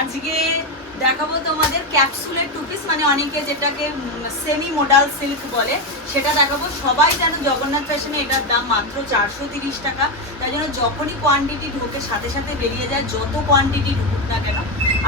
আজকে দেখাবো তোমাদের ক্যাপসুলের টু পিস মানে অনেকে যেটাকে সেমি মোডাল সিল্ক বলে, সেটা দেখাবো। সবাই জানো জগন্নাথ ফ্যাশনে এটার দাম মাত্র চারশো তিরিশ টাকা। তাই জন্য যখনই কোয়ান্টিটি ঢোকে, সাথে সাথে বেরিয়ে যায়, যত কোয়ান্টিটি ঢুকুক না কেন।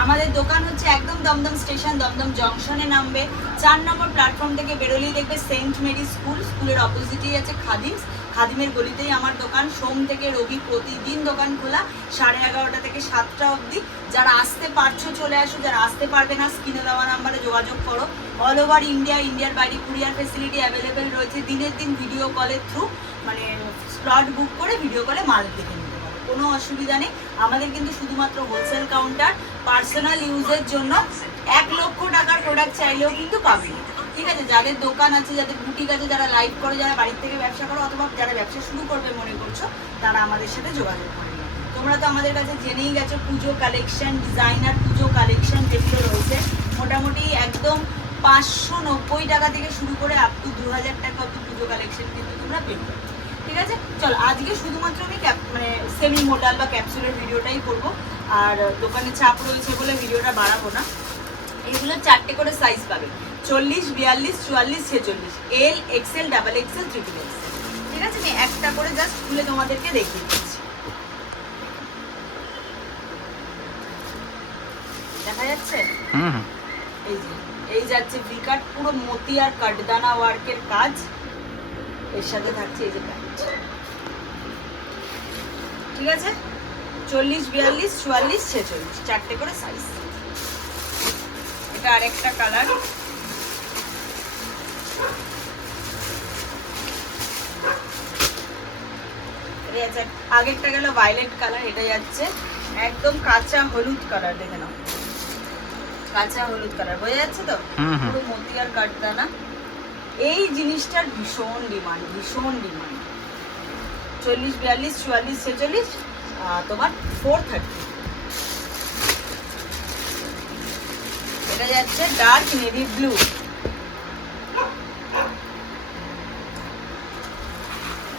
আমাদের দোকান হচ্ছে একদম দমদম স্টেশন, দমদম জংশনে নামবে। চার নম্বর প্ল্যাটফর্ম থেকে বেরোলেই দেখবে সেন্ট মেরি স্কুল, স্কুলের অপোজিটেই আছে খাদিমস খাদিমের গলিতেই আমার দোকান। সোম থেকে রবি প্রতিদিন দোকান খোলা, সাড়ে এগারোটা থেকে সাতটা অবধি। যারা আসতে পারছ চলে আসো যারা আসতে পারবে না, স্ক্রিনে দেওয়া নাম্বারে যোগাযোগ করো। অল ওভার ইন্ডিয়া ইন্ডিয়ার বাইরে কুরিয়ার ফেসিলিটি অ্যাভেলেবেল রয়েছে। দিনের দিন ভিডিও কলের থ্রু মানে স্লট বুক করে ভিডিও কলে মাল দেখে নিতে পারো। কোনো অসুবিধা নেই। আমাদের কিন্তু শুধুমাত্র হোলসেল কাউন্টার পার্সোনাল ইউজের জন্য এক লক্ষ টাকার প্রোডাক্ট চাইলেও কিন্তু পাবে ঠিক আছে? যাদের দোকান আছে, যাদের বুটিক আছে, যারা লাইভ করে, যারা বাড়ির থেকে ব্যবসা করো, অথবা যারা ব্যবসা শুরু করবে মনে করছ, তারা আমাদের সাথে যোগাযোগ করে। তোমরা তো আমাদের কাছে জেনেই গেছো, পুজো কালেকশন ডিজাইনার পুজো কালেকশন যেগুলো রয়েছে। মোটামুটি একদম পাঁচশো নব্বই টাকা থেকে শুরু করে আপ টু দু হাজার টাকা অব্দি পুজো কালেকশন কিন্তু তোমরা পেয়ে ঠিক আছে? চল, আজকে শুধুমাত্র আমি ক্যাপ মানে সেমি মোডাল বা ক্যাপসুলের ভিডিওটাই করব। আর দোকানে চাপ রয়েছে বলে ভিডিওটা বাড়াবো না। এগুলো চারটে করে সাইজ পাবে। চল্লিশ, বিয়াল্লিশ, চুয়াল্লিশ, ছেচল্লিশ। L XL double XL triple XL ঠিক আছে? আমি একটা করে জাস্ট খুলে তোমাদেরকে দেখিয়ে দিচ্ছি। দেখা যাচ্ছে? হুম এই যে এই যাচ্ছে ভিকাট পুরো মতি আর কাটদানা ওয়ার্কের কাজ। এর সাথে থাকছে এই যে ঠিক আছে? চল্লিশ বিয়াল্লিশ চুয়াল্লিশ ছেচল্লিশ চারটে করে সাইজ এটা আরেকটা কালার আগেরটা গেল ভায়োলেট কালার এটা যাচ্ছে একদম কাঁচা হলুদ কালার দেখে নাও। কাঁচা হলুদ কালার বোঝা যাচ্ছে তো? পুরো মতি আর কাঠদানা এই জিনিসটার ভীষণ ডিমান্ড ভীষণ ডিমান্ড চল্লিশ বিয়াল্লিশ চুয়াল্লিশ ছেচল্লিশ তোমার ফোর থার্টি এটা যাচ্ছে dark navy blue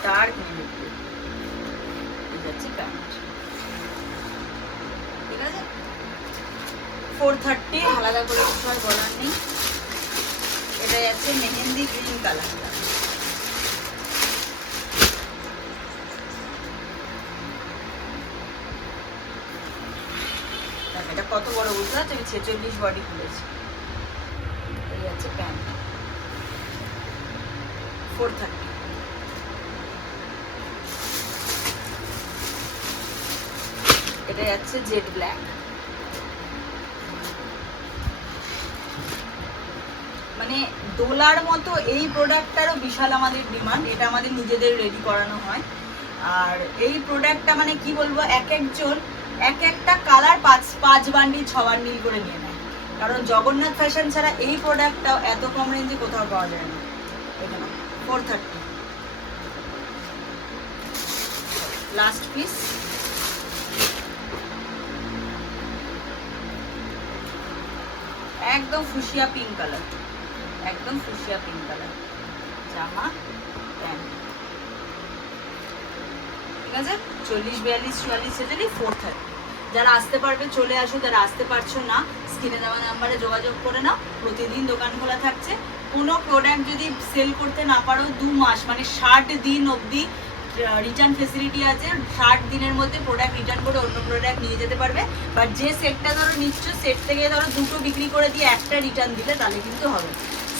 dark navy blue যাচ্ছে প্যান্ট ঠিক আছে ফোর থার্টি, আলাদা করে কিছু বলার নেই। এটা যাচ্ছে মেহেন্দি গ্রিন কালারটা এটা কত বড় বুঝতে পারছ আমি ছেচল্লিশ বডি খুলেছি এই যাচ্ছে প্যান্ট ফোর থার্টি। এটা যাচ্ছে জেড ব্ল্যাক মানে দোলার মতো এই প্রোডাক্টটারও বিশাল আমাদের ডিমান্ড এটা আমাদের নিজেদের রেডি করানো হয়। আর এই প্রোডাক্টটা মানে কি বলব, এক একজন, এক একটা কালার পাঁচ পাঁচ বান্ডিল ছ বান্ডিল করে নিয়ে নেয়। কারণ জগন্নাথ ফ্যাশন ছাড়া এই প্রোডাক্টটাও এত কম রেঞ্জে কোথাও পাওয়া যায় না। এখানে ফোর থার্টি লাস্ট পিস একদম ফুসিয়া পিঙ্ক কালার একদম ফুসিয়া পিঙ্ক কালার জামা প্যান্ট ঠিক আছে? চল্লিশ, বিয়াল্লিশ, চুয়াল্লিশ, ছেচল্লিশ ফোর থার্টি যারা আসতে পারবে, চলে আসো। যারা আসতে পারছ না স্ক্রিনে দেওয়া নাম্বারে যোগাযোগ করে নাও। প্রতিদিন দোকান খোলা থাকছে। কোনো প্রোডাক্ট যদি সেল করতে না পারো, দু মাস মানে ষাট দিন অবধি রিটার্ন ফেসিলিটি আছে। ষাট দিনের মধ্যে প্রোডাক্ট রিটার্ন করে অন্য প্রোডাক্ট নিয়ে যেতে পারবে। বাট যে সেটটা ধরো নিচ্ছ সেট থেকে ধরো দুটো বিক্রি করে দিয়ে একটা রিটার্ন দিলে, তাহলে কিন্তু হবে।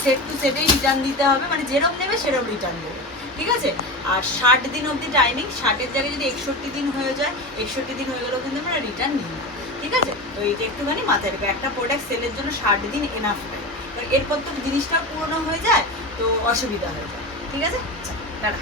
সেট টু সেটেই রিটার্ন দিতে হবে মানে যেরকম নেবে সেরকম রিটার্ন দেবে, ঠিক আছে? আর ষাট দিন অবধি টাইমিং ষাটের জায়গায় যদি একষট্টি দিন হয়ে যায়, একষট্টি দিন হয়ে গেলেও কিন্তু আমরা রিটার্ন নিই না, ঠিক আছে? তো এইটা একটুখানি মাথায় রাখবে একটা প্রোডাক্ট সেলের জন্য ষাট দিন এনাফ এরপর তো জিনিসটা পুরনো হয়ে যায়, তো অসুবিধা হয়ে যায়, ঠিক আছে? টাটা।